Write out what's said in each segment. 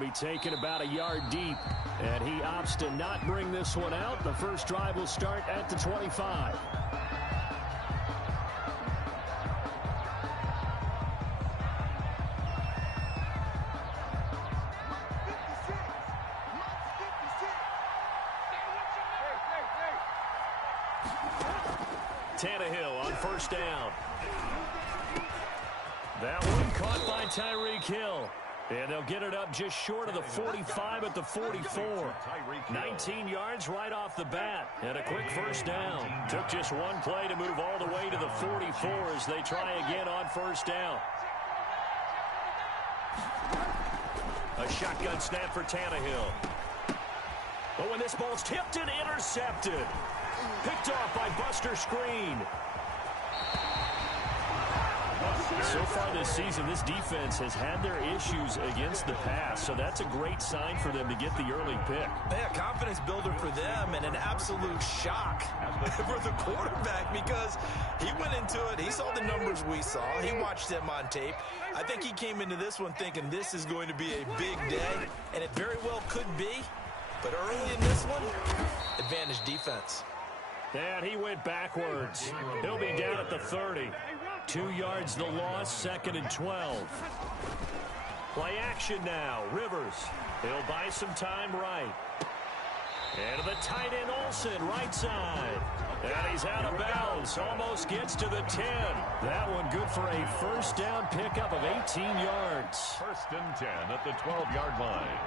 be taken about a yard deep, and he opts to not bring this one out. The first drive will start at the 25. Tannehill on first down. That one caught by Tyreek Hill. And they'll get it up just short of the 45 at the 44. 19 yards right off the bat. And a quick first down. Took just one play to move all the way to the 44 as they try again on first down. A shotgun snap for Tannehill. But when this ball's tipped and intercepted. Picked off by Buster Screen. So far this season, this defense has had their issues against the pass, so that's a great sign for them to get the early pick. Yeah, confidence builder for them and an absolute shock for the quarterback because he went into it. He saw the numbers we saw. He watched them on tape. I think he came into this one thinking this is going to be a big day, and it very well could be. But early in this one, advantage defense. And he went backwards. He'll be down at the 30. 2 yards the loss, 2nd and 12. Play action now. Rivers. He'll buy some time right. And the tight end Olsen, right side. And he's out of bounds. Almost gets to the 10. That one good for a first down pickup of 18 yards. 1st and 10 at the 12-yard line.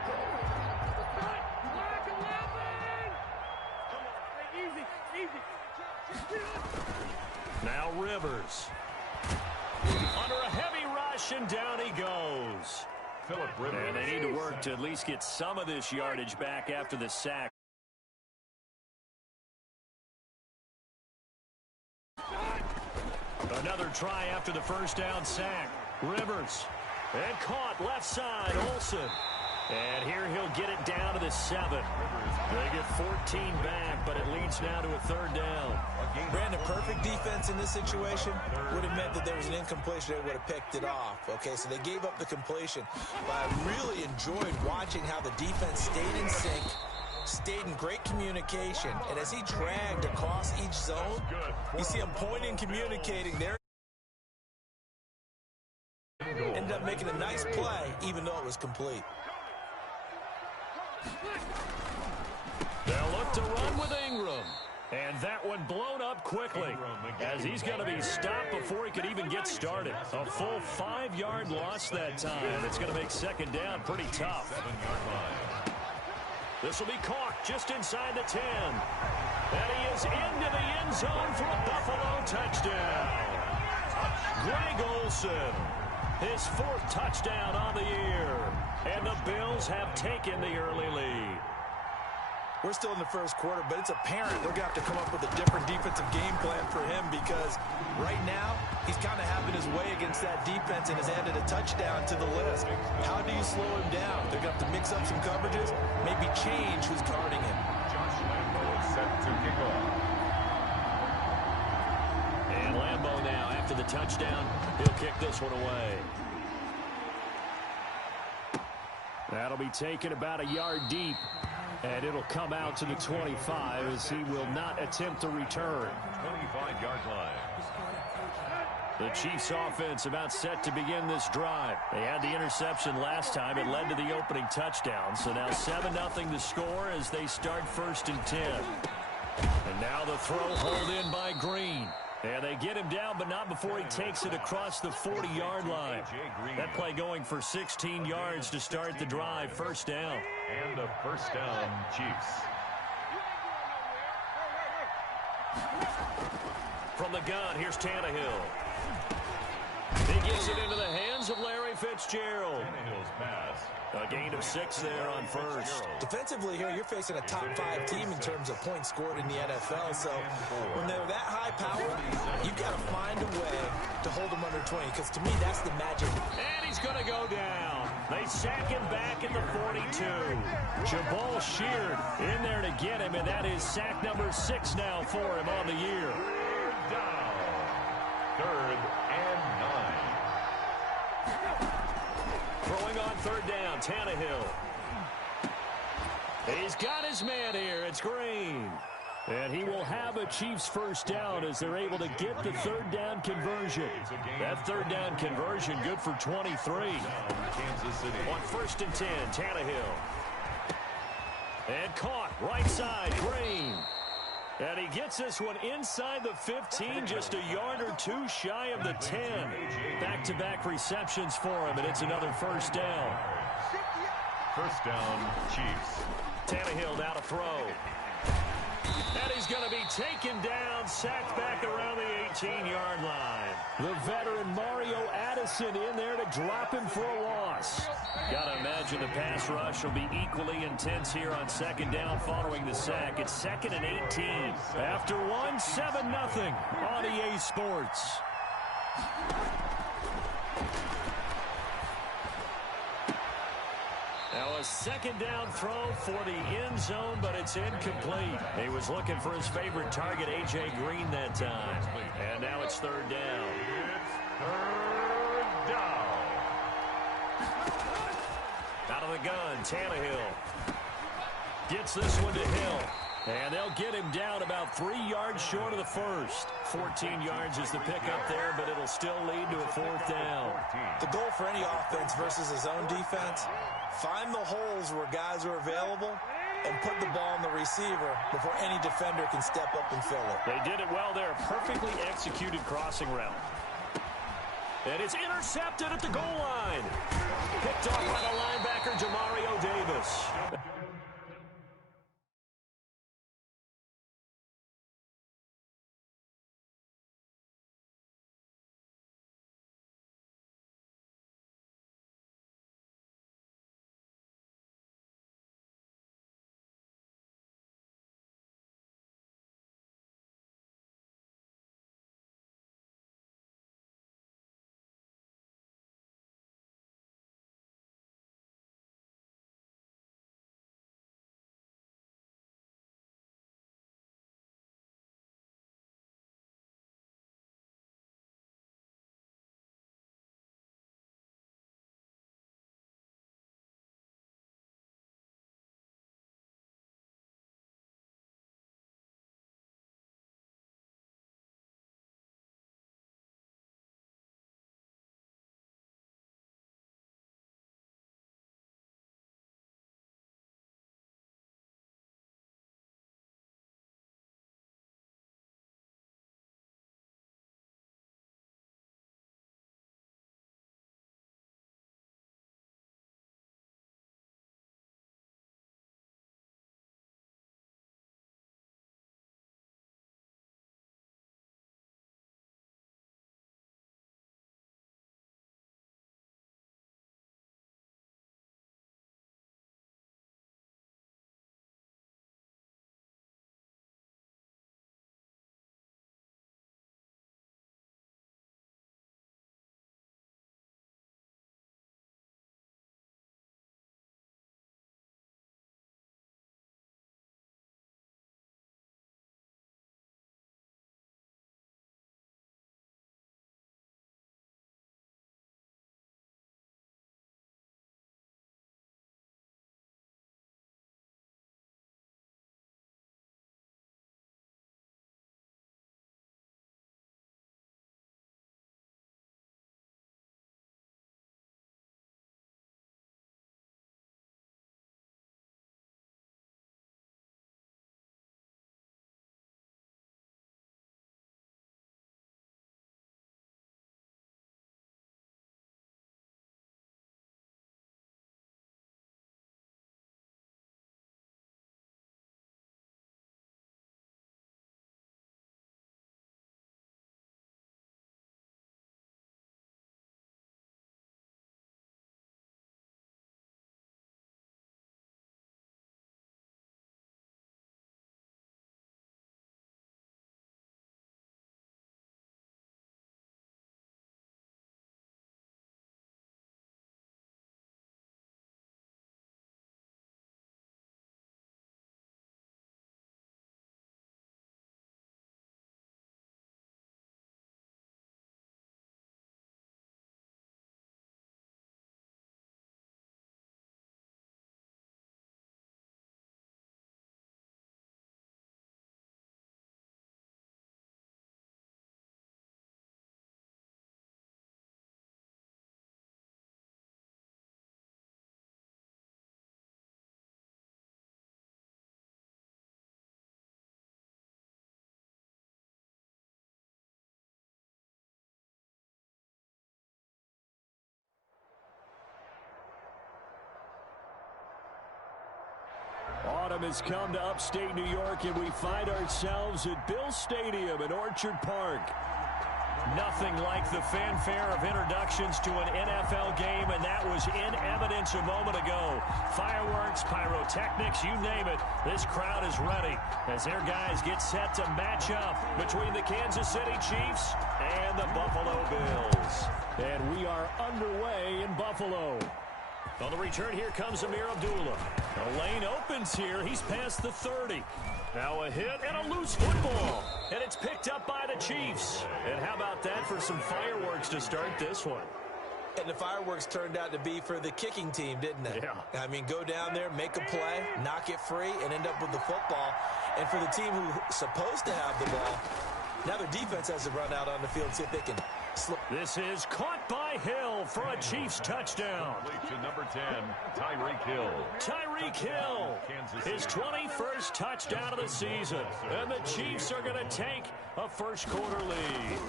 Now Rivers. Under a heavy rush, and down he goes. Phillip Rivers. And they need to work to at least get some of this yardage back after the sack. Another try after the first down sack. Rivers. And caught left side, Olsen. And here he'll get it down to the 7. They get 14 back, but it leads now to a 3rd down. Brandon, perfect defense in this situation would have meant that there was an incompletion. They would have picked it off. Okay, so they gave up the completion. But I really enjoyed watching how the defense stayed in sync, stayed in great communication. And as he dragged across each zone, you see him pointing, communicating there. Ended up making a nice play, even though it was complete. They'll look to run with Ingram. And that one blown up quickly as he's going to be stopped before he could even get started. A full 5-yard loss that time. It's going to make 2nd down pretty tough. This will be caught just inside the 10. And he is into the end zone for a Buffalo touchdown. Greg Olsen, his 4th touchdown on the year. And the Bills have taken the early lead. We're still in the first quarter, but it's apparent they're going to have to come up with a different defensive game plan for him because right now he's kind of having his way against that defense and has added a touchdown to the list. How do you slow him down? They're going to have to mix up some coverages, maybe change who's guarding him. Josh Lambo is set to kick off. And Lambo now, after the touchdown, he'll kick this one away. That'll be taken about a yard deep. And it'll come out to the 25 as he will not attempt to return. 25-yard line. The Chiefs offense about set to begin this drive. They had the interception last time. It led to the opening touchdown. So now 7-0 the score as they start 1st and 10. And now the throw hauled in by Green. And they get him down, but not before he takes it across the 40-yard line. That play going for 16 yards to start the drive. 1st down. And a 1st down, Chiefs. From the gun, here's Tannehill. He gets it into the hands of Larry Fitzgerald. Tannehill's pass. A gain of 6 there on 1st. Defensively here, you're facing a top 5 team in terms of points scored in the NFL. So when they're that high power, you've got to find a way to hold them under 20. Because to me, that's the magic. And he's going to go down. They sack him back at the 42. Jabal Sheard in there to get him, and that is sack number 6 now for him on the year. Down. 3rd and 9. Throwing on third down, Tannehill. He's got his man here. It's Green. And he will have a Chiefs first down as they're able to get the third down conversion. That third down conversion good for 23. Kansas City. On 1st and 10, Tannehill. And caught right side, Green. And he gets this one inside the 15, just a yard or two shy of the 10. Back-to-back receptions for him, and it's another first down. First down, Chiefs. Tannehill now to throw. And he's going to be taken down, sacked back around the 18-yard line. The veteran Mario Addison in there to drop him for a loss. Got to imagine the pass rush will be equally intense here on second down following the sack. It's 2nd and 18. After one, 7-0 on EA Sports. Now a second down throw for the end zone, but it's incomplete. He was looking for his favorite target, A.J. Green, that time. And now it's third down. It's third down. Out of the gun, Tannehill. Gets this one to Hill. And they'll get him down about 3 yards short of the first. 14 yards is the pickup there, but it'll still lead to a fourth down. The goal for any offense versus his own defense, find the holes where guys are available and put the ball on the receiver before any defender can step up and fill it. They did it well there. Perfectly executed crossing route. And it's intercepted at the goal line. Picked off by the linebacker, Jamario Davis. Adam has come to upstate New York, and we find ourselves at Bill Stadium in Orchard Park. Nothing like the fanfare of introductions to an NFL game, and that was in evidence a moment ago. Fireworks, pyrotechnics, you name it. This crowd is ready as their guys get set to match up between the Kansas City Chiefs and the Buffalo Bills. And we are underway in Buffalo. On the return, here comes Amir Abdullah. The lane opens here. He's past the 30. Now a hit and a loose football. And it's picked up by the Chiefs. And how about that for some fireworks to start this one? And the fireworks turned out to be for the kicking team, didn't they? Yeah. I mean, go down there, make a play, knock it free, and end up with the football. And for the team who's supposed to have the ball, now their defense has to run out on the field, see if they can slip. This is caught by Hill for a Chiefs touchdown. To number 10, Tyreek Hill. Tyreek Hill, his 21st touchdown of the season. And the Chiefs are going to take a first-quarter lead.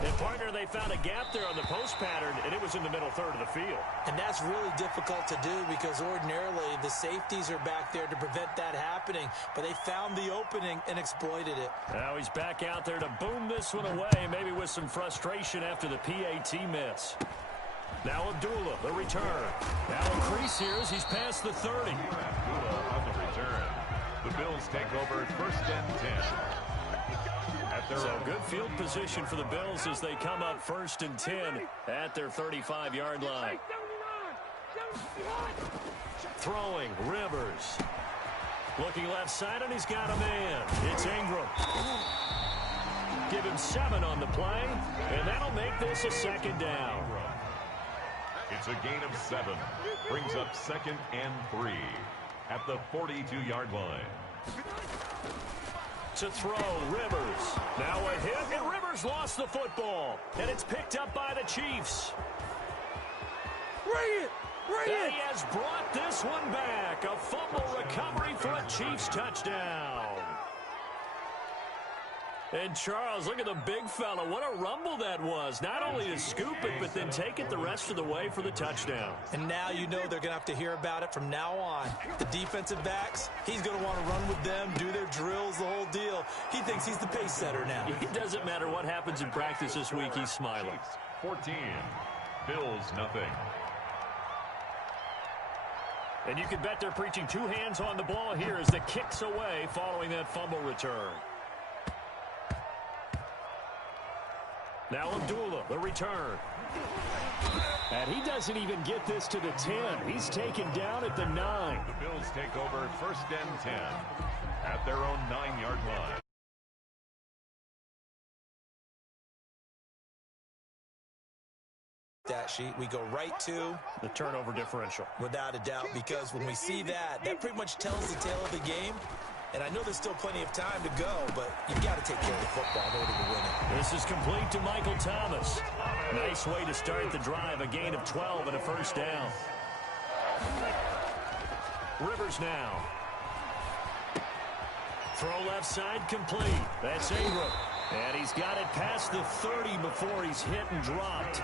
And, partner, they found a gap there on the post pattern, and it was in the middle third of the field. And that's really difficult to do because ordinarily the safeties are back there to prevent that happening. But they found the opening and exploited it. Now he's back out there to boom this one away, maybe with some frustration after the PAT miss. Now Abdullah, the return. Now increase here as he's past the 30. Abdullah on the return. The Bills take over first and 10. So good field position for the Bills as they come up first and 10 at their 35-yard line. Throwing, Rivers. Looking left side, and he's got a man. It's Ingram. Give him 7 on the play, and that'll make this a second down. It's a gain of 7. Brings up second and 3 at the 42-yard line. To throw, Rivers. Now a hit, and Rivers lost the football. And it's picked up by the Chiefs. Bring it! Bring it! He has brought this one back. A fumble recovery for a Chiefs touchdown. And Charles, look at the big fella. What a rumble that was. Not only to scoop it, but then take it the rest of the way for the touchdown. And now you know they're going to have to hear about it from now on. The defensive backs, he's going to want to run with them, do their drills, the whole deal. He thinks he's the pace setter now. It doesn't matter what happens in practice this week. He's smiling. 14. Bills nothing. And you can bet they're preaching 2 hands on the ball here as the kick's away following that fumble return. Now Abdullah, the return. And he doesn't even get this to the 10. He's taken down at the 9. The Bills take over first and 10 at their own 9-yard line. That sheet, we go right to the turnover differential. Without a doubt, because when we see that, that pretty much tells the tale of the game. And I know there's still plenty of time to go, but you've got to take care of the football in order to win it. This is complete to Michael Thomas. Nice way to start the drive, a gain of 12 and a first down. Rivers now. Throw left side complete. That's Ingram. And he's got it past the 30 before he's hit and dropped.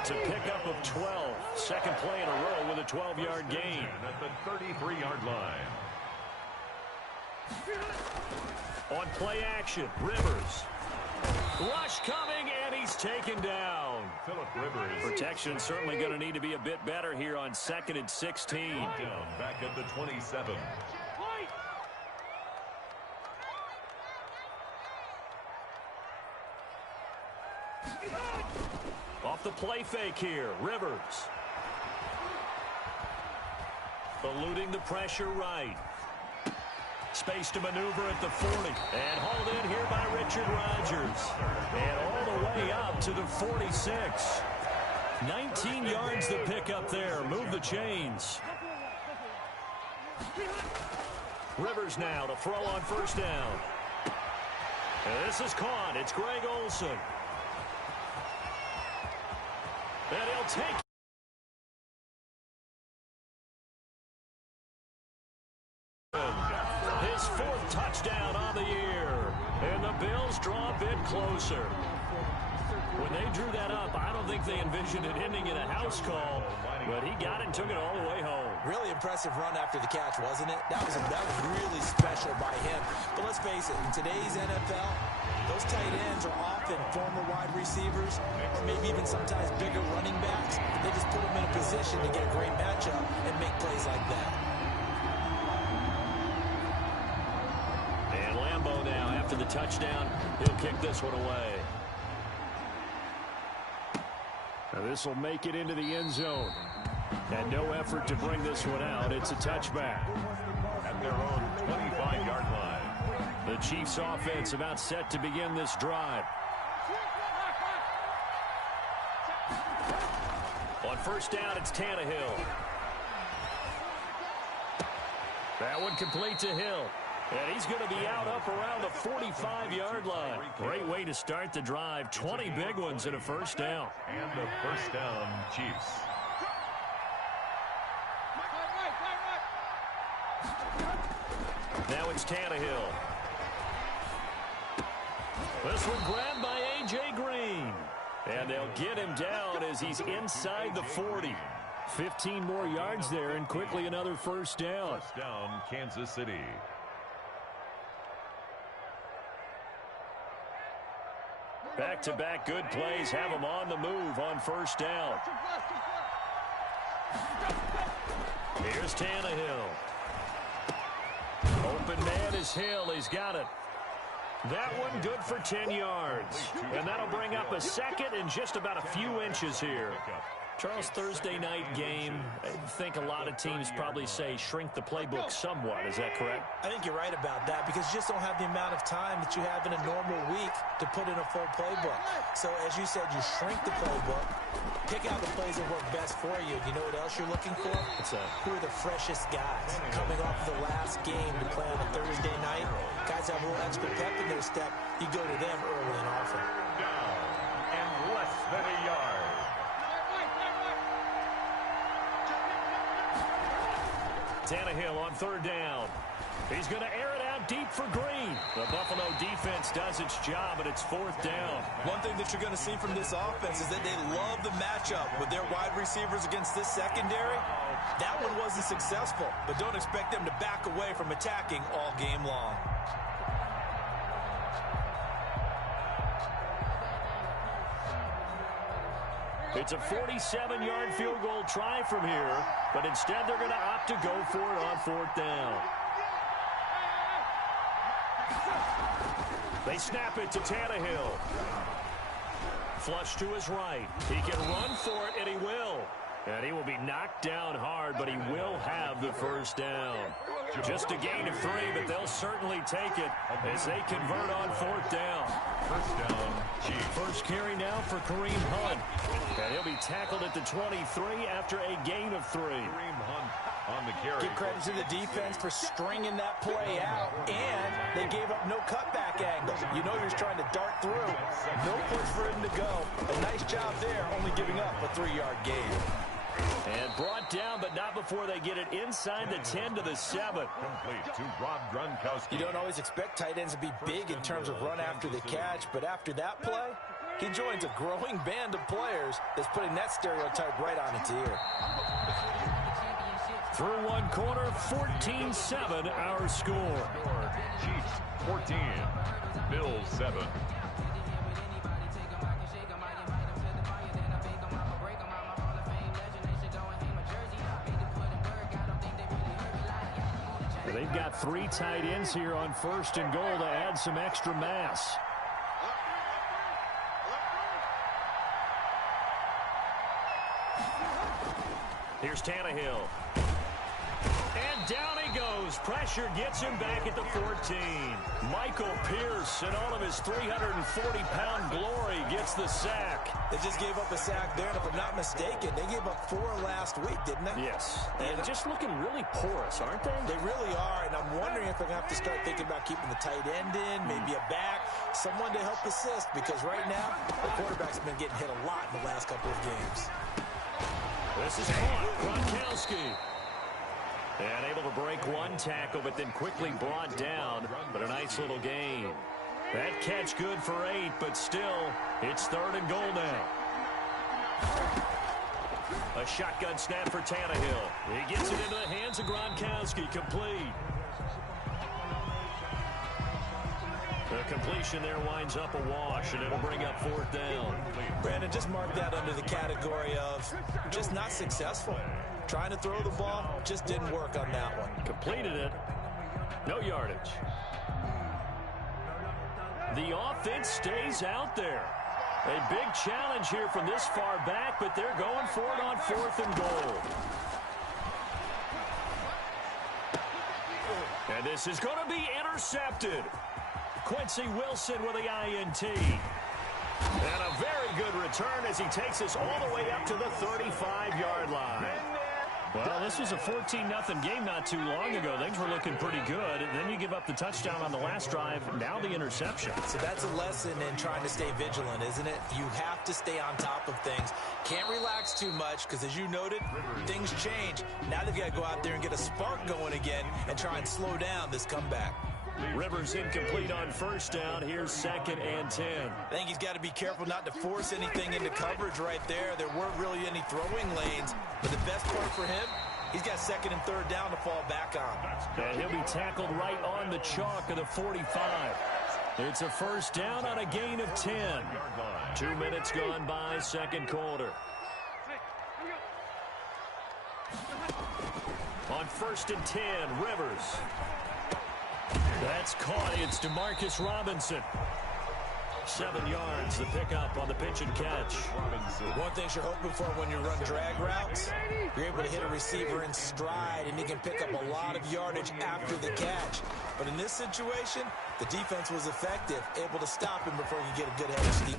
It's a pickup of 12. Second play in a row with a 12-yard gain. At the 33-yard line. On play action, Rivers. Rush coming, and he's taken down. Phillip Rivers. Protection certainly going to need to be a bit better here on 2nd and 16. Down back at the 27. Off the play fake here, Rivers. Eluding the pressure right. Space to maneuver at the 40. And hauled in here by Richard Rodgers. And all the way up to the 46. 19 yards to pick up there. Move the chains. Rivers now to throw on first down. And this is caught. It's Greg Olsen. And he'll take his 4th touchdown on the year. And the Bills draw a bit closer. When they drew that up, I don't think think they envisioned it ending in a house call, but he got it and took it all the way home. Really impressive run after the catch, wasn't it? That was really special by him. But let's face it, in today's NFL, those tight ends are often former wide receivers or maybe even sometimes bigger running backs. They just put them in a position to get a great matchup and make plays like that. And Lambeau now, after the touchdown, he'll kick this one away. Now this will make it into the end zone. And no effort to bring this one out. It's a touchback. At their own 25-yard line. The Chiefs offense about set to begin this drive. On first down, it's Tannehill. That one complete to Hill. And he's going to be out up around the 45-yard line. Great way to start the drive. 20 big ones and a first down. And the first down, Chiefs. Now it's Tannehill. This one grabbed by A.J. Green. And they'll get him down as he's inside the 40. 15 more yards there and quickly another first down. First down, Kansas City. Back-to-back good plays have him on the move on first down. Here's Tannehill. Open man is Hill. He's got it. That one good for 10 yards. And that'll bring up a second and just about a few inches here. Charles, Thursday night game, I think a lot of teams probably say shrink the playbook somewhat. Is that correct? I think you're right about that because you just don't have the amount of time that you have in a normal week to put in a full playbook. So as you said, you shrink the playbook, pick out the plays that work best for you. You know what else you're looking for? Who are the freshest guys coming off the last game to play on a Thursday night? Guys have a little extra pep in their step. You go to them early and often. Down and less than a yard. Tannehill on third down. He's going to air it out deep for Green. The Buffalo defense does its job, and it's fourth down. One thing that you're going to see from this offense is that they love the matchup with their wide receivers against this secondary. That one wasn't successful, but don't expect them to back away from attacking all game long. It's a 47-yard field goal try from here, but instead they're going to opt to go for it on fourth down. They snap it to Tannehill. Flush to his right. He can run for it, and he will. And he will be knocked down hard, but he will have the first down. Just a gain of 3, but they'll certainly take it as they convert on fourth down. First down, Chiefs. First carry now for Kareem Hunt. And he'll be tackled at the 23 after a gain of 3. Kareem Hunt on the carry. Give credit to the defense for stringing that play out, and they gave up no cutback angle. You know you're trying to dart through. No place for him to go. A nice job there, only giving up a 3-yard gain. And brought down, but not before they get it inside the 10 to the 7. Complete to Rob Gronkowski. You don't always expect tight ends to be big in terms of run after the catch, but after that play, he joins a growing band of players that's putting that stereotype right on its ear. Through one quarter, 14-7 our score. Chiefs 14, Bills 7. They've got 3 tight ends here on first and goal to add some extra mass. Here's Tannehill. And down he goes. Pressure gets him back at the 14. Michael Pierce, in all of his 340-pound glory, gets the sack. They just gave up a sack there, and if I'm not mistaken, they gave up 4 last week, didn't they? Yes. And just looking really porous, aren't they? They really are, and I'm wondering if they're going to have to start thinking about keeping the tight end in, maybe a back, someone to help assist, because right now, the quarterback's been getting hit a lot in the last couple of games. This is caught. Gronkowski. And able to break one tackle, but then quickly brought down. But a nice little gain. That catch good for 8, but still, it's third and goal now. A shotgun snap for Tannehill. He gets it into the hands of Gronkowski. Complete. The completion there winds up a wash, and it'll bring up 4th down. Brandon, just mark that under the category of just not successful. Trying to throw the ball, just didn't work on that one. Completed it. No yardage. The offense stays out there. A big challenge here from this far back, but they're going for it on 4th and goal. And this is going to be intercepted. Quincy Wilson with the INT. And a very good return as he takes us all the way up to the 35-yard line. Well, this was a 14-0 game not too long ago. Things were looking pretty good. And then you give up the touchdown on the last drive. Now the interception. So that's a lesson in trying to stay vigilant, isn't it? You have to stay on top of things. Can't relax too much because, as you noted, things change. Now they've got to go out there and get a spark going again and try and slow down this comeback. Rivers incomplete on 1st down. Here's 2nd and 10. I think he's got to be careful not to force anything into coverage right there. There weren't really any throwing lanes. But the best part for him, he's got 2nd and 3rd down to fall back on. And he'll be tackled right on the chalk of the 45. It's a 1st down on a gain of 10. 2 minutes gone by, 2nd quarter. On 1st and 10, Rivers. That's caught. It's DeMarcus Robinson. 7 yards, the pickup on the pitch and catch. One thing you're hoping for when you run drag routes, you're able to hit a receiver in stride, and he can pick up a lot of yardage after the catch. But in this situation, the defense was effective, able to stop him before he could get a good head of steam.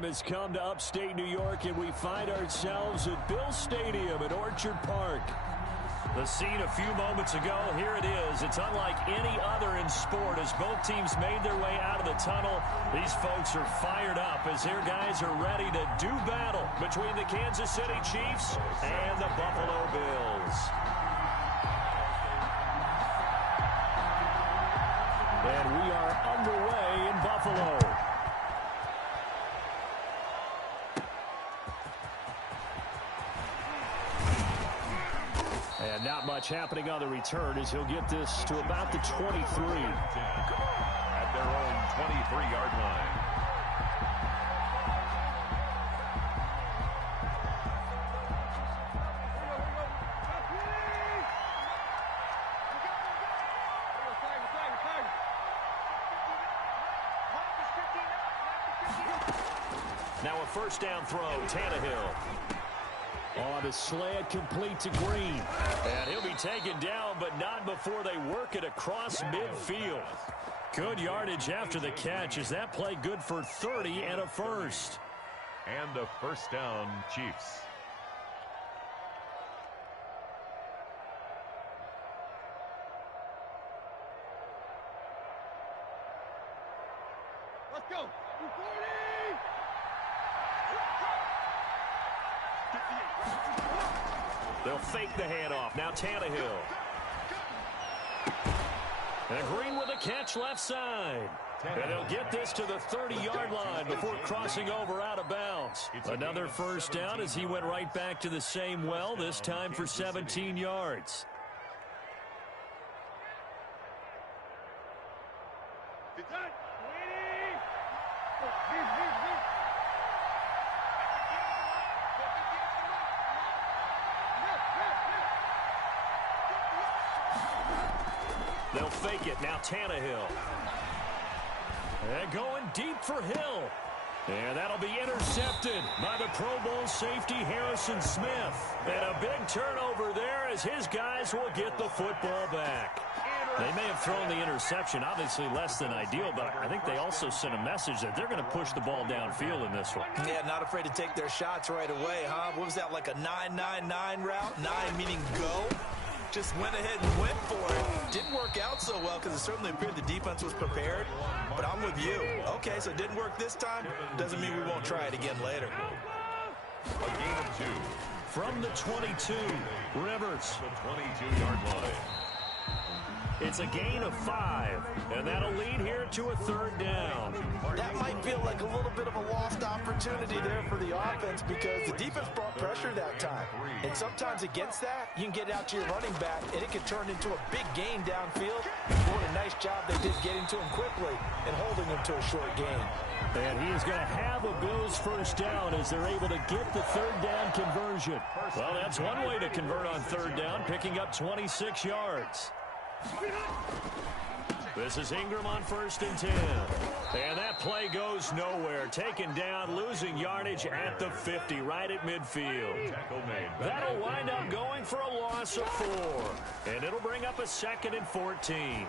time has come to upstate New York, and we find ourselves at Bill Stadium at Orchard Park. The scene a few moments ago, here it is. It's unlike any other in sport as both teams made their way out of the tunnel. These folks are fired up as their guys are ready to do battle between the Kansas City Chiefs and the Buffalo Bills. And we are underway in Buffalo. And not much happening on the return as he'll get this to about the 23. At their own 23-yard line. Now a first down throw, Tannehill. On a slant, complete to Green. And he'll be taken down, but not before they work it across midfield. Good yardage after the catch. Is that play good for 30 and a first? And a first down, Chiefs. Let's go. 240. They'll fake the handoff. Now Tannehill. And Green with a catch left side. And they'll get this to the 30-yard line before crossing over out of bounds. Another first down as he went right back to the same well, this time for 17 yards. They'll fake it. Now Tannehill. And going deep for Hill. And that'll be intercepted by the Pro Bowl safety Harrison Smith. And a big turnover there as his guys will get the football back. They may have thrown the interception, obviously less than ideal, but I think they also sent a message that they're going to push the ball downfield in this one. Yeah, not afraid to take their shots right away, huh? What was that, like a 9-9-9 route? 9 meaning go? Just went ahead and went for it. Didn't work out so well because it certainly appeared the defense was prepared. But I'm with you. Okay, so it didn't work this time. Doesn't mean we won't try it again later. A gain of 2. From the 22, Rivers. The 22-yard line. It's a gain of 5, and that'll lead here to a third down. That might feel like a little bit of a lost opportunity there for the offense because the defense brought pressure that time. And sometimes against that, you can get out to your running back, and it can turn into a big gain downfield. What a nice job they did getting to him quickly and holding him to a short gain. And he is going to have a Bills first down as they're able to get the third down conversion. Well, that's one way to convert on third down, picking up 26 yards. This is Ingram on 1st and 10. And that play goes nowhere. Taken down, losing yardage at the 50, right at midfield. That'll wind up going for a loss of 4. And it'll bring up a 2nd and 14.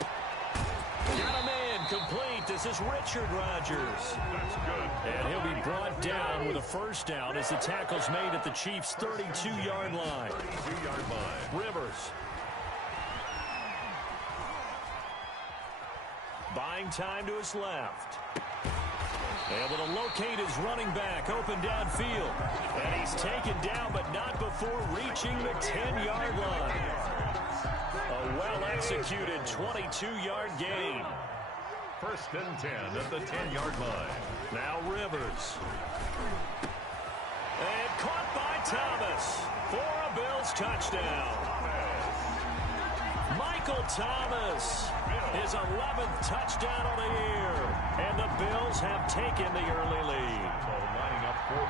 Got a man complete. This is Richard Rodgers. That's good. And he'll be brought down with a first down as the tackle's made at the Chiefs' 32-yard line. 32-yard line. Rivers. Buying time to his left. Able to locate his running back open downfield. And he's taken down, but not before reaching the 10-yard line. A well-executed 22-yard gain. 1st and 10 at the 10-yard line. Now Rivers. And caught by Thomas for a Bills touchdown. Michael Thomas, his 11th touchdown on the year. And the Bills have taken the early lead.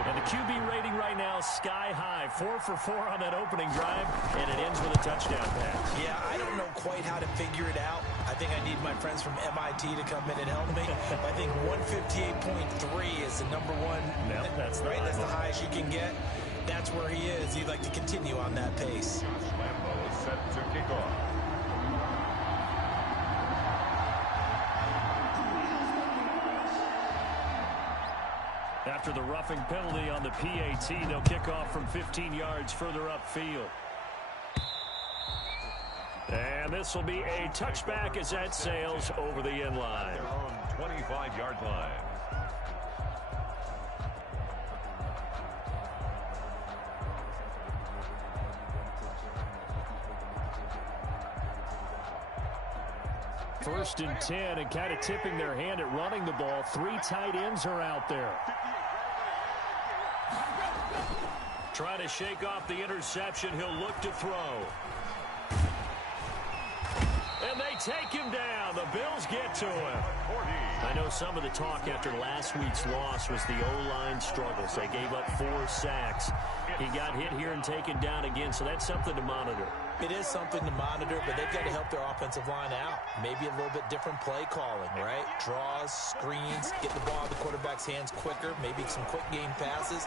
And the QB rating right now is sky high. 4 for 4 on that opening drive, and it ends with a touchdown pass. Yeah, I don't know quite how to figure it out. I think I need my friends from MIT to come in and help me. I think 158.3 is the number one. No, that's right. That's the highest you can get. That's where he is. He'd like to continue on that pace. Lambeau is set to kick off. After the roughing penalty on the PAT, they'll kick off from 15 yards further upfield. And this will be a touchback as that sails over the end line. Their own 25-yard line. First and 10, and kind of tipping their hand at running the ball. 3 tight ends are out there. Trying to shake off the interception. He'll look to throw. And they take him down. The Bills get to him. I know some of the talk after last week's loss was the O-line struggles. They gave up 4 sacks. He got hit here and taken down again, so that's something to monitor. It is something to monitor, but they've got to help their offensive line out. Maybe a little bit different play calling, right? Draws, screens, get the ball in the quarterback's hands quicker, maybe some quick game passes.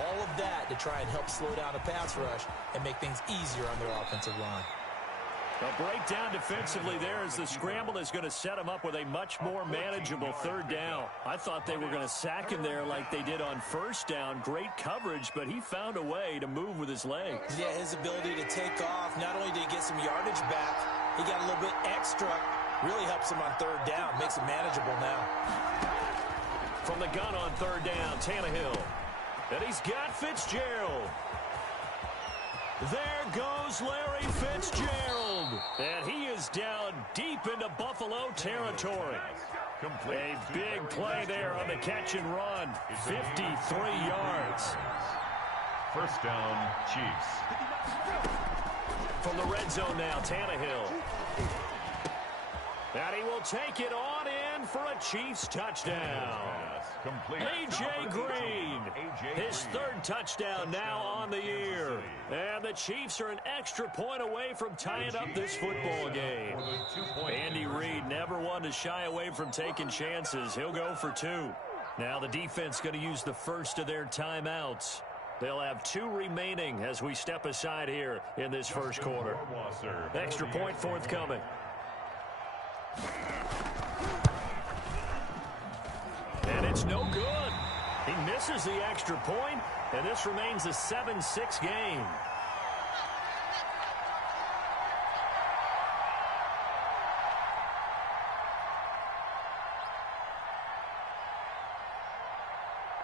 All of that to try and help slow down a pass rush and make things easier on their offensive line. A breakdown defensively there as the scramble is going to set him up with a much more manageable third down. I thought they were going to sack him there like they did on first down. Great coverage, but he found a way to move with his legs. Yeah, his ability to take off, not only did he get some yardage back, he got a little bit extra. Really helps him on third down, makes it manageable now. From the gun on third down, Tannehill. And he's got Fitzgerald. There goes Larry Fitzgerald. And he is down deep into Buffalo territory. A big play there on the catch and run. 53 yards. First down, Chiefs. From the red zone now, Tannehill. And he will take it on in for a Chiefs touchdown. A.J. Green, his third touchdown now on the year. And the Chiefs are an extra point away from tying up this football game. Andy Reid never one to shy away from taking chances. He'll go for 2. Now the defense going to use the first of their timeouts. They'll have 2 remaining as we step aside here in this first quarter. Extra point forthcoming. And it's no good. He misses the extra point, and this remains a 7-6 game.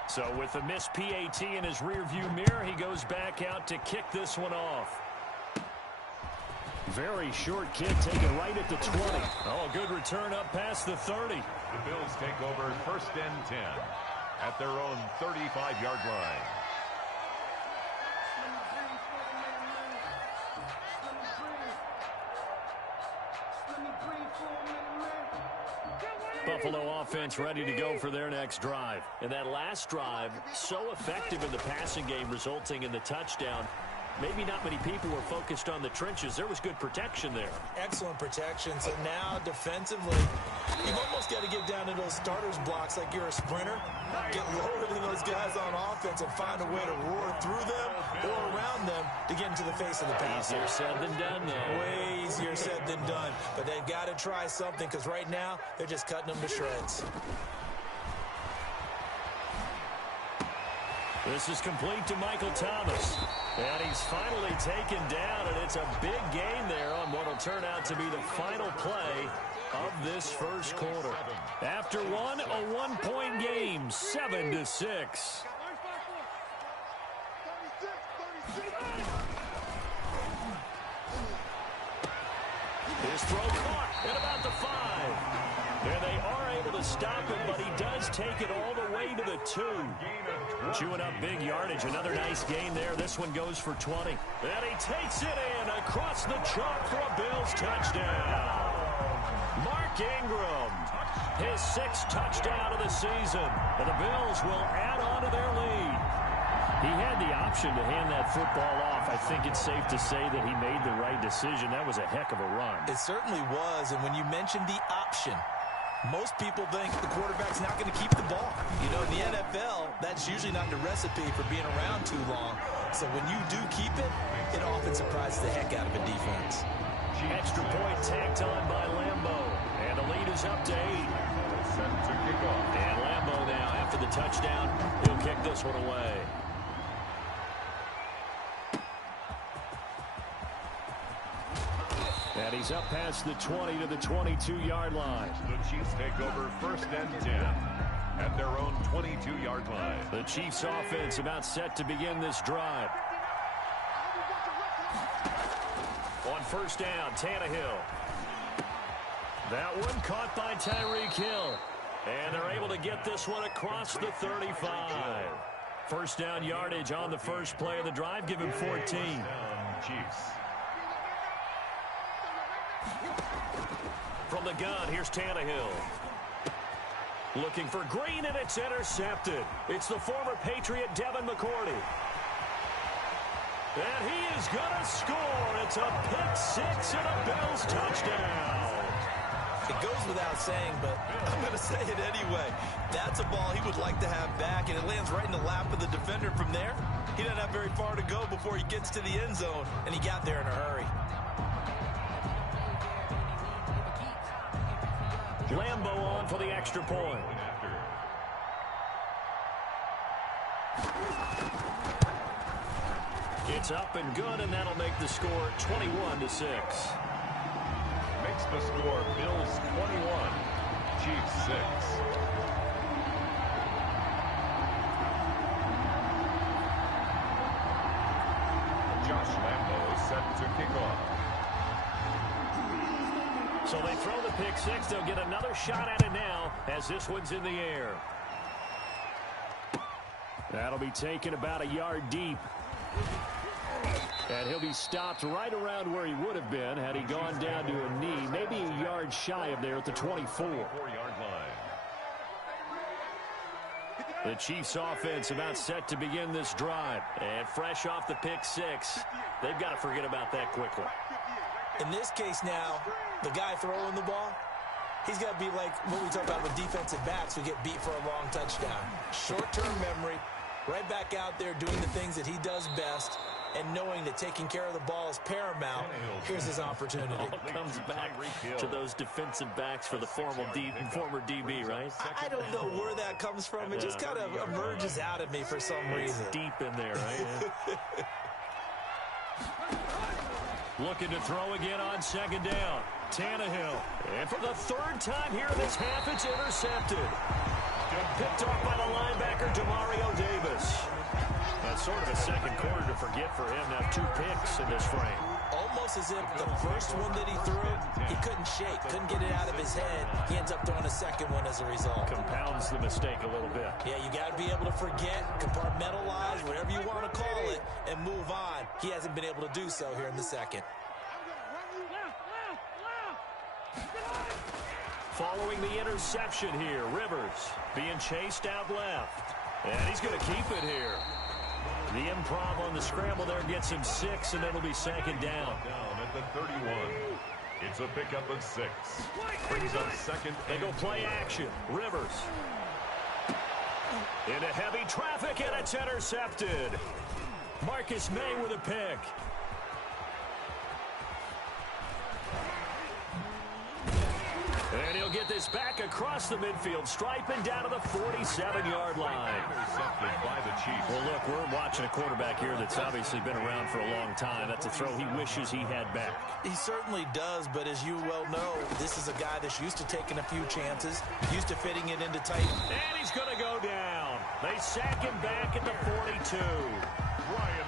So with the missed PAT in his rearview mirror, he goes back out to kick this one off. Very short kick taken right at the 20. Oh, a good return up past the 30. The Bills take over first and 10 at their own 35-yard line. Buffalo offense ready to go for their next drive. And that last drive, so effective in the passing game, resulting in the touchdown. Maybe not many people were focused on the trenches. There was good protection there. Excellent protection. So now defensively, you've almost got to get down to those starters blocks like you're a sprinter. Get lower than those guys on offense and find a way to roar through them or around them to get into the face of the passer. Easier said than done, though. Way easier said than done. But they've got to try something because right now they're just cutting them to shreds. This is complete to Michael Thomas. And he's finally taken down, and it's a big gain there on what will turn out to be the final play of this first quarter. After one, a one-point game, 7-6. His throw caught at about the 5. And they are able to stop him, but he does take it all the way to the 2. Chewing up big yardage. Another nice gain there. This one goes for 20. And he takes it in across the chalk for a Bills touchdown. Mark Ingram, his 6th touchdown of the season. And the Bills will add on to their lead. He had the option to hand that football off. I think it's safe to say that he made the right decision. That was a heck of a run. It certainly was. And when you mentioned the option, most people think the quarterback's not going to keep the ball. You know, in the NFL, that's usually not the recipe for being around too long. So when you do keep it, it often surprises the heck out of a defense. Extra point tacked on by Lambeau. And the lead is up to 8. Set to kick off. And Lambeau go now. After the touchdown, he'll kick this one away. And he's up past the 20 to the 22-yard line. The Chiefs take over 1st and 10 at their own 22-yard line. The Chiefs offense about set to begin this drive. On 1st down, Tannehill. That one caught by Tyreek Hill. And they're able to get this one across the 35. 1st down yardage on the first play of the drive. Give him 14. Chiefs. From the gun, here's Tannehill. Looking for Green, and it's intercepted. It's the former Patriot Devin McCourty. And he is going to score. It's a pick-6 and a Bills touchdown. It goes without saying, but I'm going to say it anyway. That's a ball he would like to have back, and it lands right in the lap of the defender from there. He doesn't have very far to go before he gets to the end zone, and he got there in a hurry. Lambo on for the extra point. It's up and good, and that'll make the score 21-6. Makes the score Bills 21, Chiefs 6. Josh Lambo is set to kick off. So they throw the pick-6. They'll get another shot at it now as this one's in the air. That'll be taken about a yard deep. And he'll be stopped right around where he would have been had he gone down to a knee, maybe a yard shy of there at the 24. 4-yard line. The Chiefs offense about set to begin this drive. And fresh off the pick-6, they've got to forget about that quickly. In this case now, the guy throwing the ball, he's got to be like what we talk about with defensive backs who get beat for a long touchdown. Short-term memory, right back out there doing the things that he does best, and knowing that taking care of the ball is paramount. Here's his opportunity. All comes back to those defensive backs for the former DB, right? I don't know where that comes from. It just kind of emerges out of me for some reason. It's deep in there, right? Looking to throw again on 2nd down. Tannehill. And for the 3rd time here in this half, it's intercepted. Picked off by the linebacker, Demario Davis. That's sort of a second quarter to forget for him to have 2 picks in this frame. Almost as if the first one that he threw, he couldn't shake, couldn't get it out of his head. He ends up throwing a second one as a result. Compounds the mistake a little bit. Yeah, you got to be able to forget, compartmentalize, whatever you want to call it, and move on. He hasn't been able to do so here in the second. Following the interception here, Rivers being chased out left. And he's going to keep it here. The improv on the scramble there gets him 6, and it'll be 2nd down. Down at the 31. It's a pickup of 6. Brings up 2nd. They go play action. Rivers. Into heavy traffic, and it's intercepted. Marcus May with a pick. And he'll get this back across the midfield stripe and down to the 47-yard line. Intercepted by the Chiefs. Well, look, we're watching a quarterback here that's obviously been around for a long time. That's a throw he wishes he had back. He certainly does, but as you well know, this is a guy that's used to taking a few chances, used to fitting it into tight. And he's going to go down. They sack him back at the 42.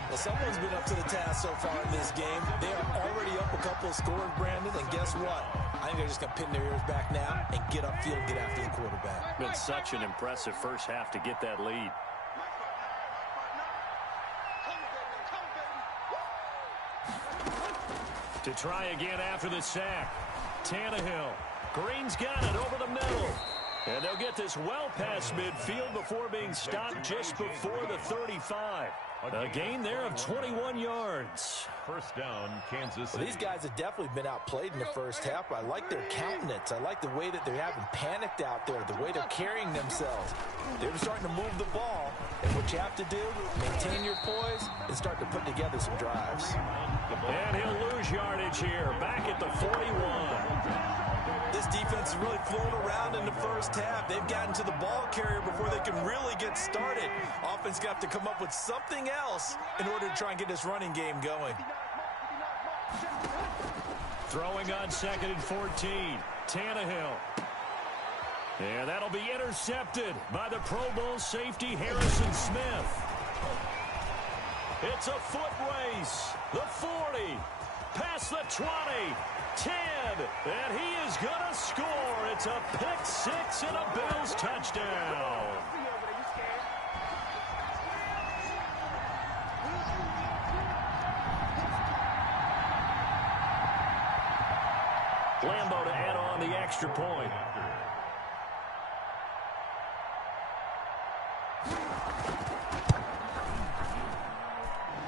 Well, someone's been up to the task so far in this game. They are already up a couple of scores, Brandon, and guess what? I think they're just going to pin their ears back now and get upfield and get after the quarterback. Been such an impressive first half to get that lead. To try again after the sack. Tannehill. Green's got it over the middle. And they'll get this well past midfield before being stopped just before the 35. A gain there of 21 yards. First down, Kansas City. Well, these guys have definitely been outplayed in the first half. I like their countenance. I like the way that they haven't panicked out there, the way they're carrying themselves. They're starting to move the ball. And what you have to do, maintain your poise and start to put together some drives. And he'll lose yardage here, back at the 41. This defense is really flown around in the first half. They've gotten to the ball carrier before they can really get started. Offense got to come up with something else in order to try and get this running game going. Throwing on 2nd and 14. Tannehill. Yeah, that'll be intercepted by the Pro Bowl safety Harrison Smith. It's a foot race. The 40. Past the 20. 10. And he is going to score. It's a pick six and a Bills touchdown. Lambo to add on the extra point.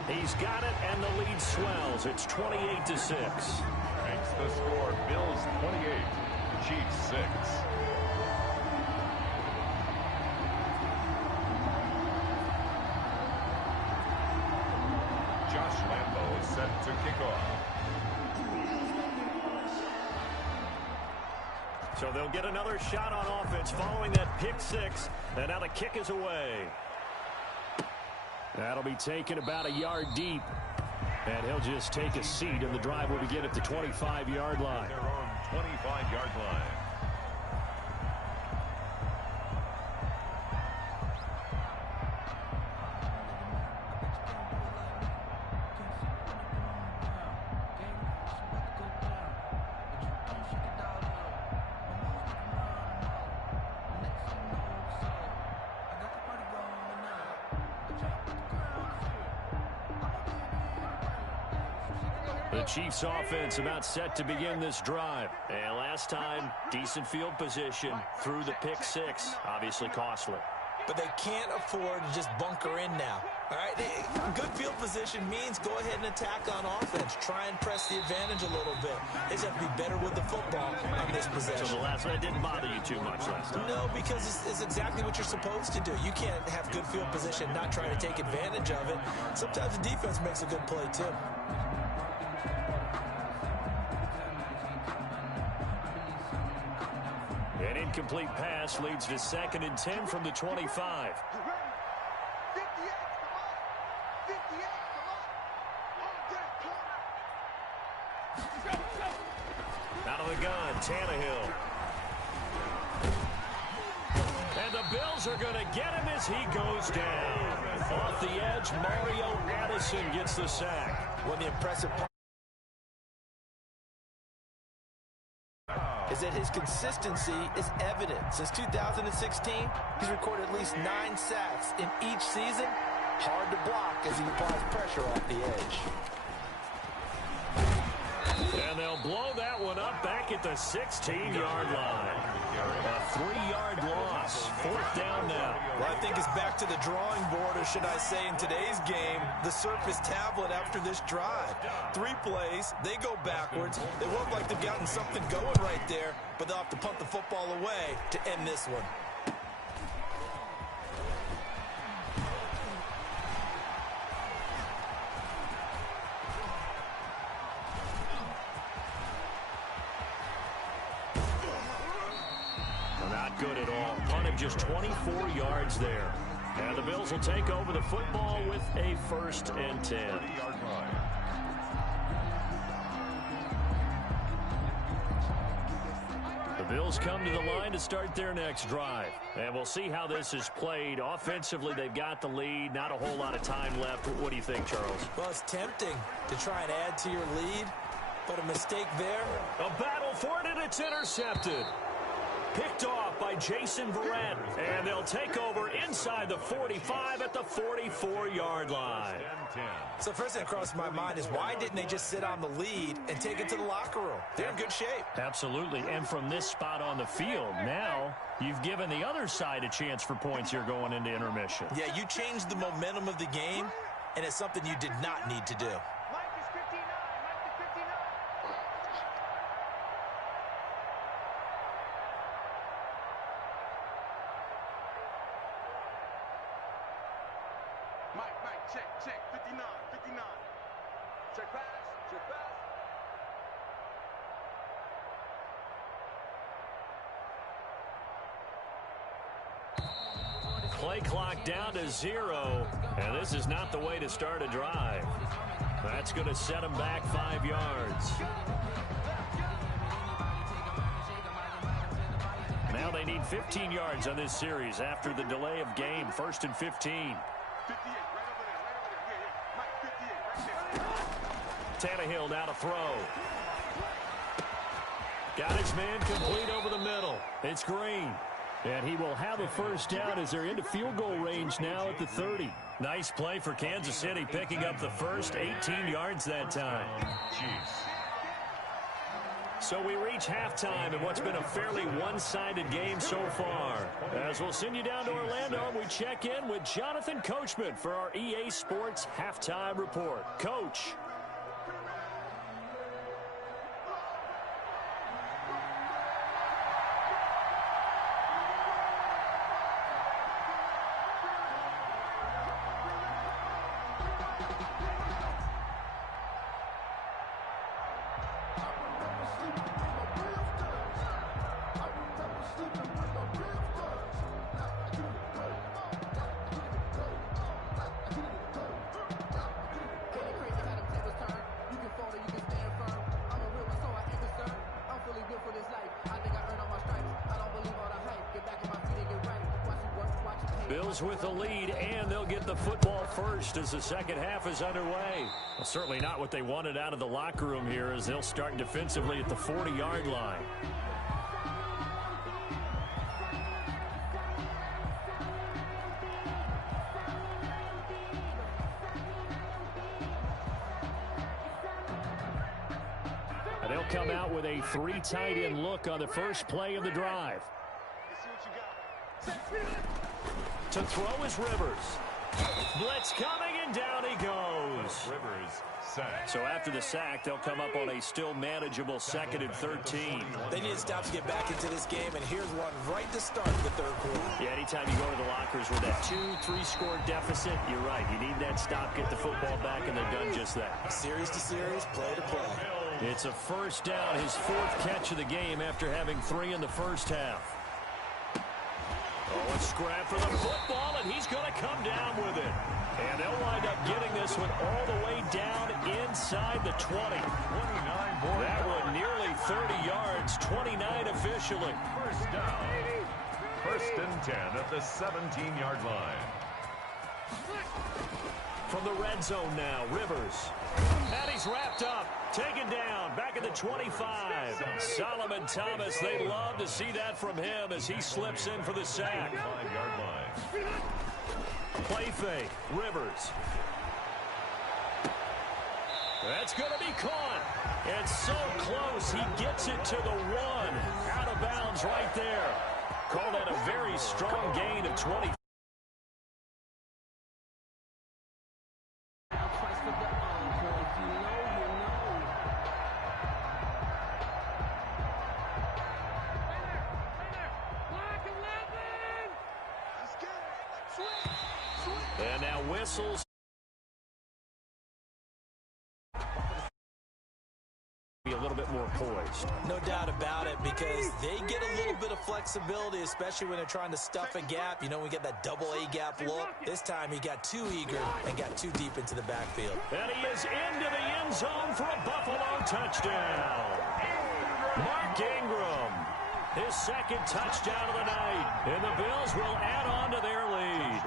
He's got it, and the lead swells. It's 28-6. Makes the score Bills 28, Chiefs 6. Josh Lambo is set to kick off. So they'll get another shot on offense following that pick six, and now the kick is away. That'll be taken about a yard deep, and he'll just take a seat, and the drive will begin at the 25-yard line. Their own 25-yard line. The Chiefs offense about set to begin this drive. And last time, decent field position through the pick six. Obviously costly. But they can't afford to just bunker in now. All right, good field position means go ahead and attack on offense. Try and press the advantage a little bit. They just have to be better with the football on this possession. So the last one didn't bother you too much last time. No, because it's exactly what you're supposed to do. You can't have good field position, not try to take advantage of it. Sometimes the defense makes a good play, too. An incomplete pass leads to 2nd and 10 from the 25. Out of the gun, Tannehill. And the Bills are going to get him as he goes down. Off the edge, Mario Addison gets the sack. One of the impressive parts is that his consistency is evident. Since 2016, he's recorded at least 9 sacks in each season. Hard to block as he applies pressure off the edge. And they'll blow that one up back at the 16-yard line. A 3-yard loss. 4th down now. Well, I think it's back to the drawing board, or should I say in today's game, the Surface tablet after this drive. 3 plays, they go backwards. They look like they've gotten something going right there, but they'll have to punt the football away to end this one. Not good at all. Punt of just 24 yards there. And the Bills will take over the football with a 1st and 10. The Bills come to the line to start their next drive. And we'll see how this is played. Offensively, they've got the lead. Not a whole lot of time left. What do you think, Charles? Well, it's tempting to try and add to your lead, but a mistake there. A battle for it, and it's intercepted. Picked off by Jason Verrett, and they'll take over inside the 45 at the 44-yard line. So first thing that crossed my mind is why didn't they just sit on the lead and take it to the locker room? They're in good shape. Absolutely, and from this spot on the field, now you've given the other side a chance for points here going into intermission. Yeah, you changed the momentum of the game, and it's something you did not need to do. Check, 59, 59. Check pass, check pass. play clock down to 0, and this is not the way to start a drive. That's going to set them back 5 yards. Now they need 15 yards on this series after the delay of game. 1st and 15. Tannehill now to throw. Got his man complete over the middle. It's Green. And he will have a first down as they're into field goal range now at the 30. Nice play for Kansas City, picking up the first 18 yards that time. So we reach halftime in what's been a fairly one-sided game so far. As we'll send you down to Orlando, we check in with Jonathan Coachman for our EA Sports Halftime Report. Coach. Bills with the lead, and they'll get the football first as the second half is underway. Well, certainly not what they wanted out of the locker room here as they'll start defensively at the 40-yard line. And they'll come out with a 3 tight end look on the first play of the drive. To throw is Rivers. Blitz coming, and down he goes. Rivers, sack. So after the sack, they'll come up on a still manageable 2nd and 13. They need to stop to get back into this game, and here's one right to start the third quarter. Yeah, anytime you go to the lockers with that 2-3 score deficit, you're right. You need that stop, get the football back, and they've done just that. Series to series, play to play. It's a first down, his 4th catch of the game after having 3 in the first half. Oh, a scrap for the football, and he's going to come down with it. And they'll wind up getting this one all the way down inside the 20. 29 more. That one nearly 30 yards, 29 officially. First down. 1st and 10 at the 17-yard line. From the red zone now, Rivers. And he's wrapped up, taken down, back at the 25. Solomon Thomas, they'd love to see that from him as he slips in for the sack. 5-yard line. Play fake, Rivers. That's going to be caught. And so close, he gets it to the 1. Out of bounds right there. Called it a very strong gain of 20. And now whistles. Be a little bit more poised. No doubt about it, because they get a little bit of flexibility, especially when they're trying to stuff a gap. You know, we get that double A gap look. This time he got too eager and got too deep into the backfield. And he is into the end zone for a Buffalo touchdown. Mark Ingram, his 2nd touchdown of the night. And the Bills will add on to their lead.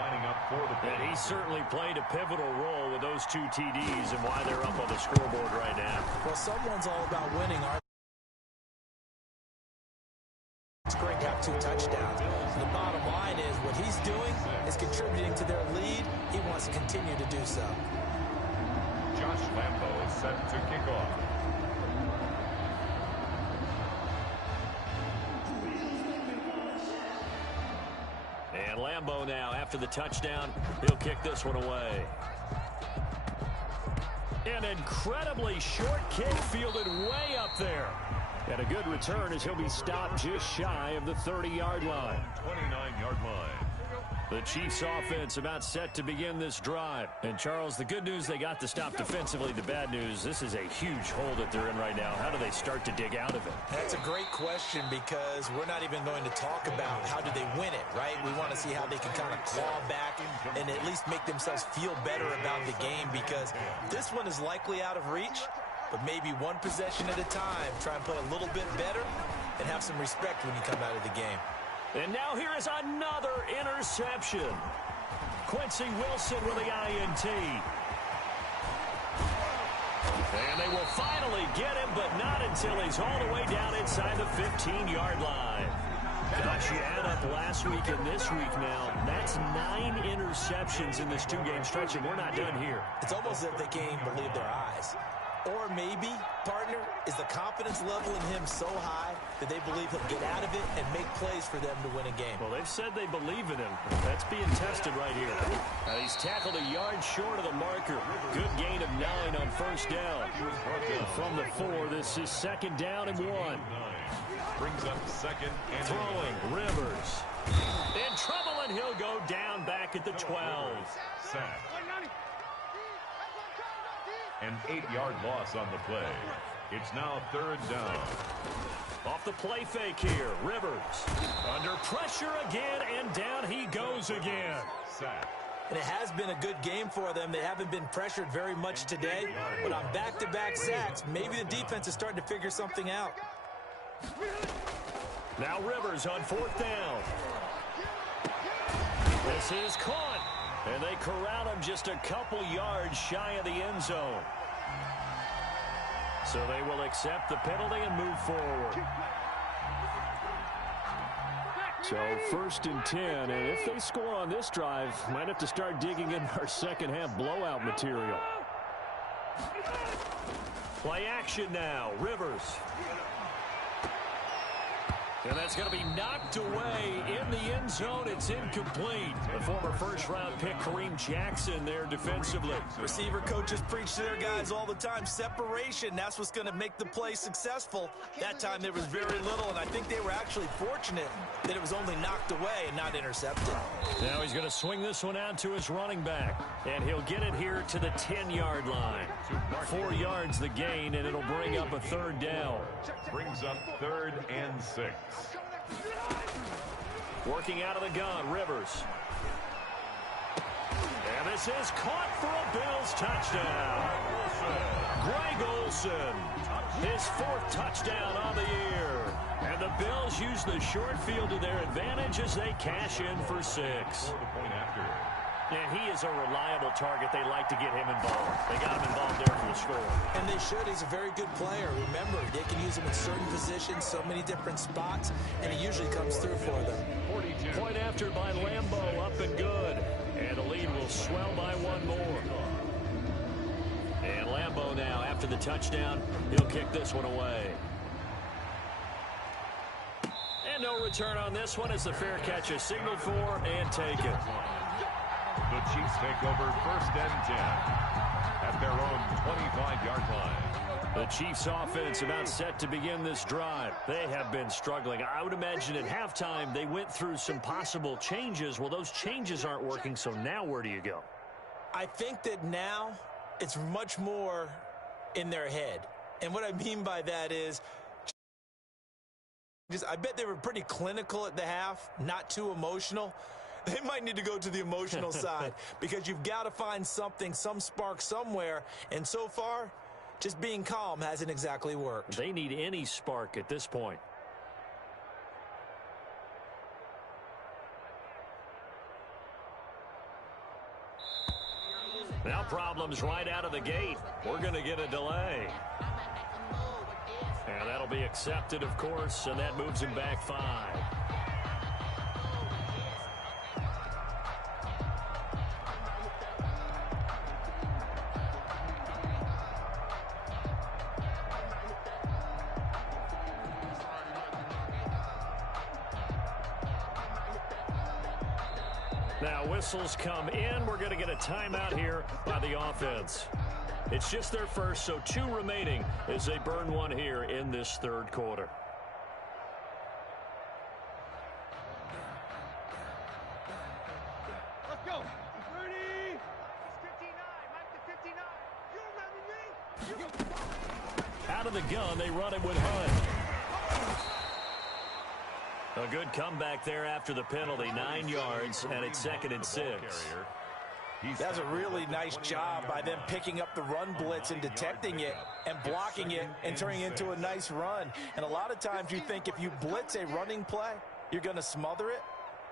Lining up for the And he certainly played a pivotal role with those 2 TDs and why they're up on the scoreboard right now. Well, someone's all about winning. It's great to have 2 touchdowns. The bottom line is what he's doing is contributing to their lead. He wants to continue to do so. Josh Lambo is set to kick off. And Lambo now, after the touchdown, he'll kick this one away. An incredibly short kick fielded way up there. And a good return as he'll be stopped just shy of the 30-yard line. 29-yard line. The Chiefs offense about set to begin this drive. And Charles, the good news, they got to stop defensively. The bad news, this is a huge hole that they're in right now. How do they start to dig out of it? That's a great question because we're not even going to talk about how do they win it, right? We want to see how they can kind of claw back and at least make themselves feel better about the game, because this one is likely out of reach, but maybe one possession at a time. Try and play a little bit better and have some respect when you come out of the game. And now here is another interception. Quincy Wilson with the INT. And they will finally get him, but not until he's all the way down inside the 15-yard line. Gosh, you add up last week and this week now, that's 9 interceptions in this 2-game stretch, and we're not done here. It's almost as if they can't even believe their eyes. Or maybe, partner, is the confidence level in him so high that they believe he'll get out of it and make plays for them to win a game. Well, they've said they believe in him. That's being tested right here. He's tackled a yard short of the marker. Good gain of 9 on first down. From the 4, this is 2nd down and 1. Brings up 2nd and Throwing, Rivers. In trouble, and he'll go down back at the 12. sack. An 8-yard loss on the play. It's now 3rd down. Off the play fake here, Rivers. Under pressure again, and down he goes again. Sack. And it has been a good game for them. They haven't been pressured very much today, but on back-to-back sacks, maybe the defense is starting to figure something out. Now Rivers on 4th down. This is caught. And they corral him just a couple yards shy of the end zone. So they will accept the penalty and move forward. So 1st and 10, and if they score on this drive, might have to start digging in our second half blowout material. Play action now, Rivers. And that's going to be knocked away in the end zone. It's incomplete. The former first-round pick, Kareem Jackson, there defensively. Receiver coaches preach to their guys all the time. Separation, that's what's going to make the play successful. That time there was very little, and I think they were actually fortunate that it was only knocked away and not intercepted. Now he's going to swing this one out to his running back, and he'll get it here to the 10-yard line. 4 yards the gain, and it'll bring up a 3rd down. Brings up 3rd and 6. Working out of the gun, Rivers. And this is caught for a Bills touchdown. Greg Olsen, his 4th touchdown on the year. And the Bills use the short field to their advantage as they cash in for 6. And he is a reliable target. They like to get him involved. They got him involved there for the score. And they should. He's a very good player. Remember, they can use him in certain positions, so many different spots, and he usually comes through for them. 42. Point after by Lambeau, up and good. And the lead will swell by 1 more. And Lambeau now, after the touchdown, he'll kick this one away. And no return on this one as the fair catch is signaled for and taken. The Chiefs take over 1st and 10 at their own 25-yard line. The Chiefs offense about set to begin this drive. They have been struggling. I would imagine at halftime they went through some possible changes. Well, those changes aren't working, so now where do you go? I think that now it's much more in their head. And what I mean by that is, I bet they were pretty clinical at the half, not too emotional. They might need to go to the emotional side because you've got to find something, some spark somewhere. And so far, just being calm hasn't exactly worked. They need any spark at this point. Now problems right out of the gate. We're going to get a delay. And that'll be accepted, of course, and that moves him back 5. Now whistles come in. We're going to get a timeout here by the offense. It's just their first, so 2 remaining as they burn 1 here in this 3rd quarter. go. 30. It's 59. Mike the 59. You remember me? Out of the gun, they run it with Hunt. A good comeback there after the penalty. 9 yards, and it's 2nd and 6. That's a really nice job by them picking up the run blitz and detecting it and blocking it and turning it into a nice run. And a lot of times you think if you blitz a running play, you're going to smother it.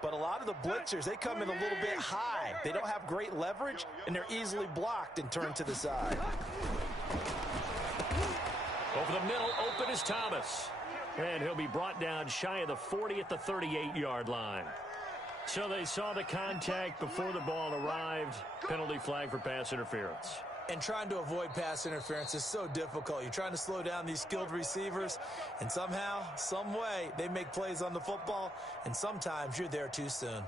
But a lot of the blitzers, they come in a little bit high. They don't have great leverage, and they're easily blocked and turned to the side. Over the middle, open is Thomas. And he'll be brought down shy of the 40 at the 38-yard line. So they saw the contact before the ball arrived. Penalty flag for pass interference. And trying to avoid pass interference is so difficult. You're trying to slow down these skilled receivers, and somehow, some way, they make plays on the football, and sometimes you're there too soon.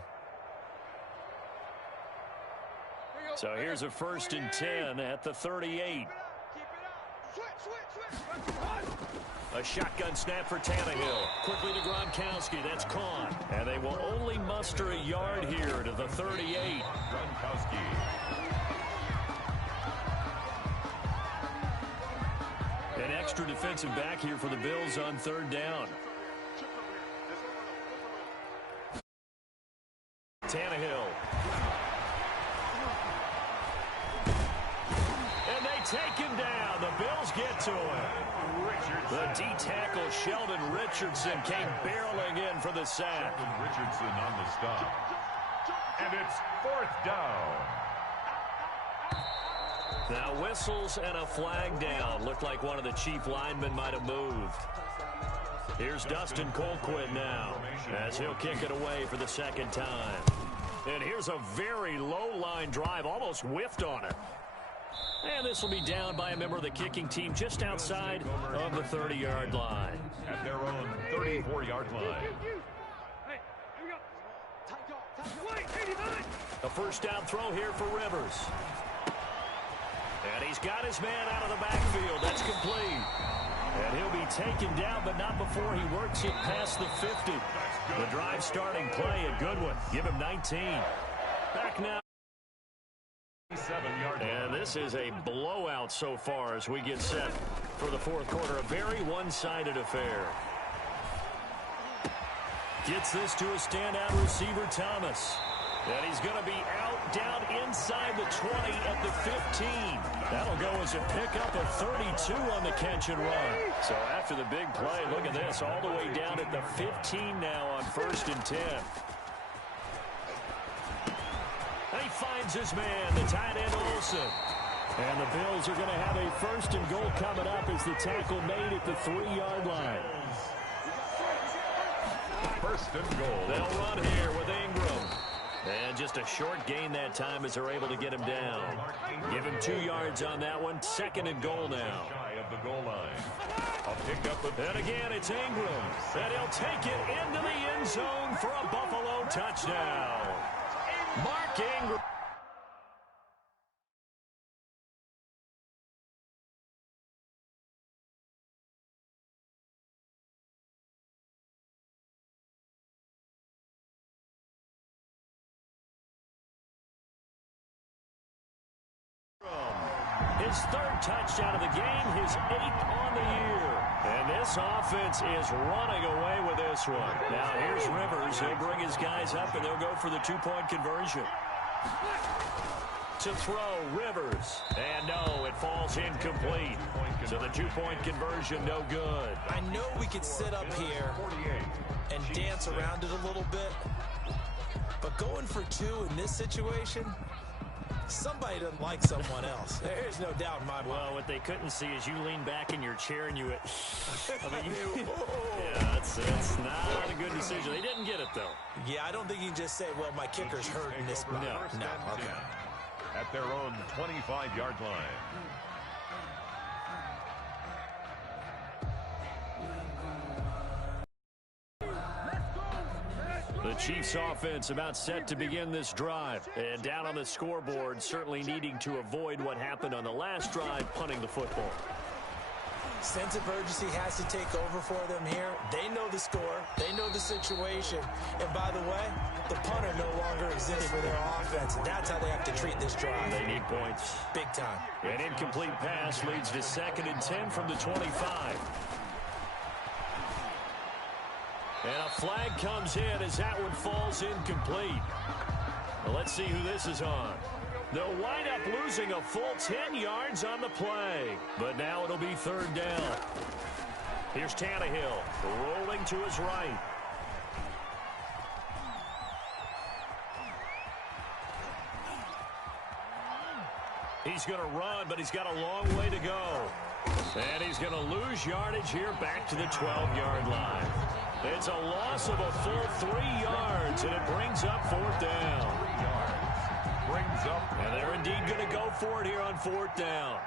So here's a 1st and 10 at the 38. A shotgun snap for Tannehill. Quickly to Gronkowski. That's caught. And they will only muster a yard here to the 38. Gronkowski. An extra defensive back here for the Bills on 3rd down. Tannehill. And they take him down. The Bills get to him. The D-tackle Sheldon Richardson came barreling in for the sack. Sheldon Richardson on the stop. And it's 4th down. Now whistles and a flag down. Looked like one of the chief linemen might have moved. Here's Dustin Colquitt now as he'll kick it away for the 2nd time. And here's a very low line drive, almost whiffed on it. And this will be down by a member of the kicking team just outside of the 30-yard line. At their own 34-yard line. A 1st down throw here for Rivers. And he's got his man out of the backfield. That's complete. And he'll be taken down, but not before he works it past the 50. The drive starting play, a good one. Give him 19. Back now. And this is a blowout so far as we get set for the 4th quarter. A very one-sided affair. Gets this to a standout receiver, Thomas. And he's going to be out, down inside the 20 at the 15. That'll go as a pickup of 32 on the catch and run. So after the big play, look at this, all the way down at the 15 now on 1st and 10. And he finds his man, the tight end Olsen. And the Bills are going to have a 1st and goal coming up as the tackle made at the 3-yard line. 1st and goal. They'll run here with Ingram. And just a short gain that time as they're able to get him down. Give him 2 yards on that one. 2nd and goal now. Shy of the goal line. I'll pick up and again, it's Ingram. And he'll take it into the end zone for a Buffalo touchdown. Mark Ingram. His 3rd touchdown of the game, his 8th on the year. And this offense is running away with this one. Now here's Rivers. He'll bring his guys up, and they'll go for the 2-point conversion. To throw, Rivers. And no, it falls incomplete. So the 2-point conversion, no good. I know we could sit up here and dance around it a little bit, but going for 2 in this situation, somebody doesn't like someone else. There's no doubt in my mind. Well, what they couldn't see is you lean back in your chair and you went, yeah, it's not a good decision. They didn't get it, though. Yeah, I don't think you can just say, well, my kicker's hurt in this spot. No, okay. At their own 25-yard line. The Chiefs offense about set to begin this drive. And down on the scoreboard, certainly needing to avoid what happened on the last drive, punting the football. Sense of urgency has to take over for them here. They know the score. They know the situation. And by the way, the punter no longer exists for their offense. And that's how they have to treat this drive. They need points. Big time. An incomplete pass leads to 2nd and 10 from the 25. And a flag comes in as that one falls incomplete. Well, let's see who this is on. They'll wind up losing a full 10 yards on the play. But now it'll be 3rd down. Here's Tannehill rolling to his right. He's going to run, but he's got a long way to go. And he's going to lose yardage here back to the 12-yard line. It's a loss of a full 3 yards, and it brings up 4th down. And they're indeed going to go for it here on 4th down.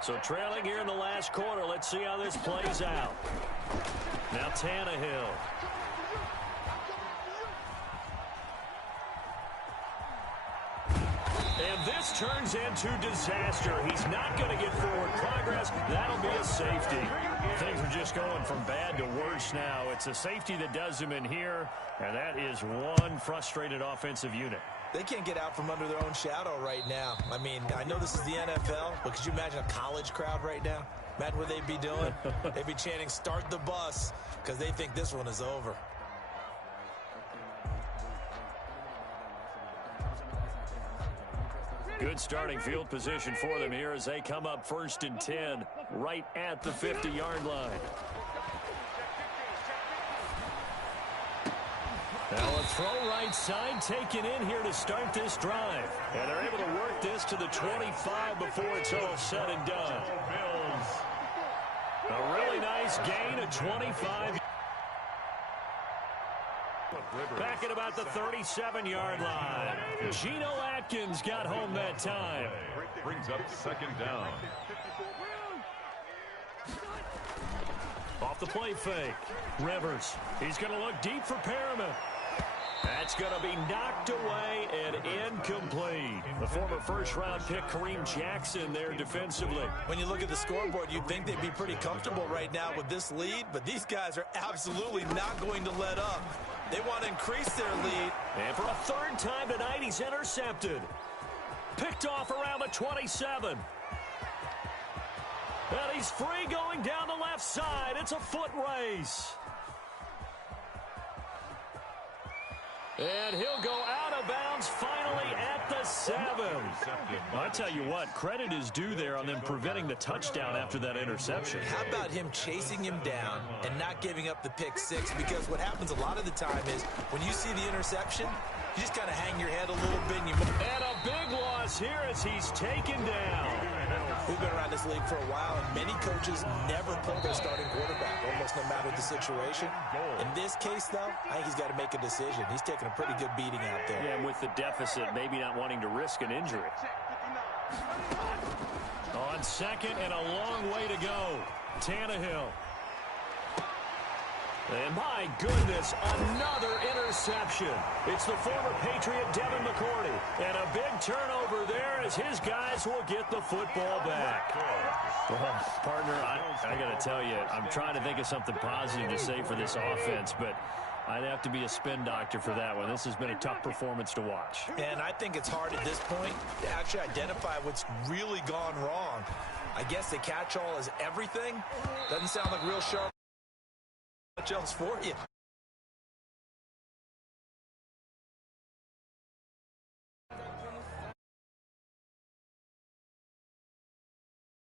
So trailing here in the last quarter. Let's see how this plays out. Now Tannehill. And this turns into disaster. He's not going to get forward progress. That'll be a safety. Things are just going from bad to worse now. It's a safety that does him in here, and that is one frustrated offensive unit. They can't get out from under their own shadow right now. I mean, I know this is the NFL, but could you imagine a college crowd right now? Imagine what they'd be doing. They'd be chanting, "Start the bus," because they think this one is over. Good starting field position for them here as they come up 1st and 10 right at the 50-yard line. Now a throw right side taken in here to start this drive. And they're able to work this to the 25 before it's all said and done. A really nice gain of 25. Back at about the 37-yard line. Geno Atkins got home that time. Brings up 2nd down. Off the play fake. Rivers. He's going to look deep for Perriman. That's going to be knocked away and incomplete. The former 1st-round pick, Kareem Jackson, there defensively. When you look at the scoreboard, you'd think they'd be pretty comfortable right now with this lead, but these guys are absolutely not going to let up. They want to increase their lead. And for a 3rd time tonight, he's intercepted. Picked off around the 27. And he's free going down the left side. It's a foot race. And he'll go out of bounds finally at the 7. I tell you what, credit is due there on them preventing the touchdown after that interception. How about him chasing him down and not giving up the pick 6? Because what happens a lot of the time is when you see the interception, you just kind of hang your head a little bit. And a big loss here as he's taken down. We've been around this league for a while, and many coaches never pull their starting quarterback, almost no matter the situation. In this case, though, I think he's got to make a decision. He's taking a pretty good beating out there. Yeah, and with the deficit, maybe not wanting to risk an injury. On 2nd and a long way to go. Tannehill. And my goodness, another interception. It's the former Patriot Devin McCourty. And a big turnover there as his guys will get the football back. Well, partner, I got to tell you, I'm trying to think of something positive to say for this offense, but I'd have to be a spin doctor for that one. This has been a tough performance to watch. And I think it's hard at this point to actually identify what's really gone wrong. I guess the catch-all is everything. Doesn't sound like real sharp. Much else for you.